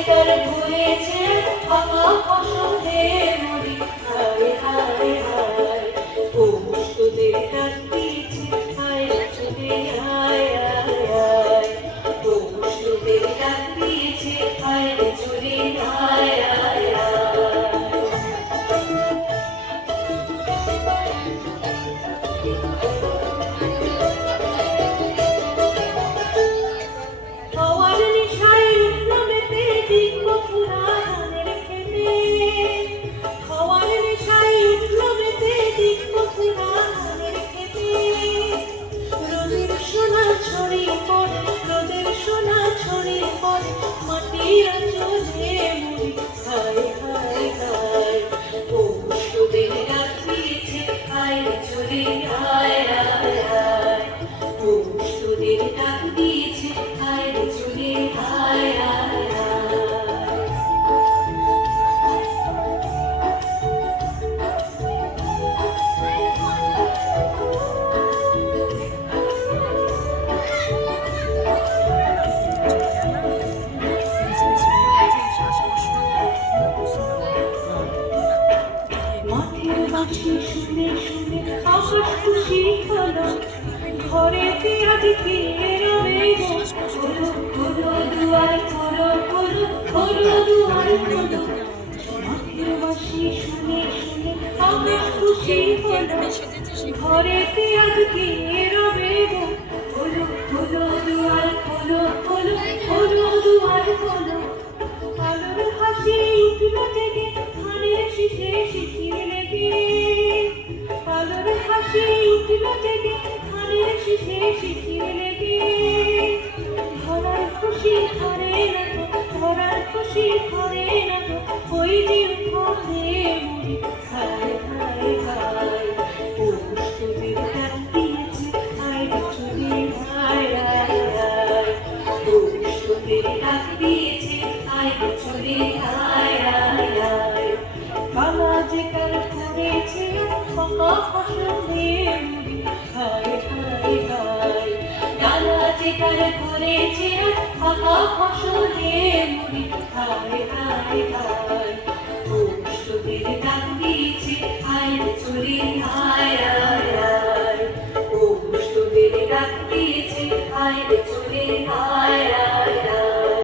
যেকার ঘুরেছে ফাঁকা ফসলে মরি হায় হায় হায় ও তোদের ডাক দিয়েছে হায় চলে আয় আয় আয় ও তোদের ডাক দিয়েছে হায় চলে আয় আয় শুনে শুনে আকাশ খুশি হলো ঘরেতে আজ কে রবে খোলো খোলো দুয়ার খোলো খোলো খোলো দুয়ার খোলো মাটির বাঁশি শুনে শুনে আকাশ খুশি হলো ঘরেতে আজ কে রবে খোলো খোলো দুয়ার খোলো খোলো খোলো দুয়ার খোলো আলোর হাসি উঠল জেগে ধানের শীষে শিশির লেগে আলোর হাসি উঠল জেগে ধানের শীষে শিশির লেগে ধরার খুশি ধরে না তো ধরার খুশি ধরে না তো ওই দিন ঘরে মরি হায় হায় হায় ও তোদের ডাক দিয়েছে হায় চলে হায় হায় হায় ও তোদের ডাক দিয়েছে হায় চলে হায় হায় হায় বাবা যেকার করেছে ফাঁকা ফসলে মরি হায় হায় হায় ডালা যেকার করেছে ফাঁকা ফসলে মরি হায় হায় হায় ও তোদের ডাক দিয়েছে হায় চলে হায় হায় হায় ও তোদের ডাক দিয়েছে হায়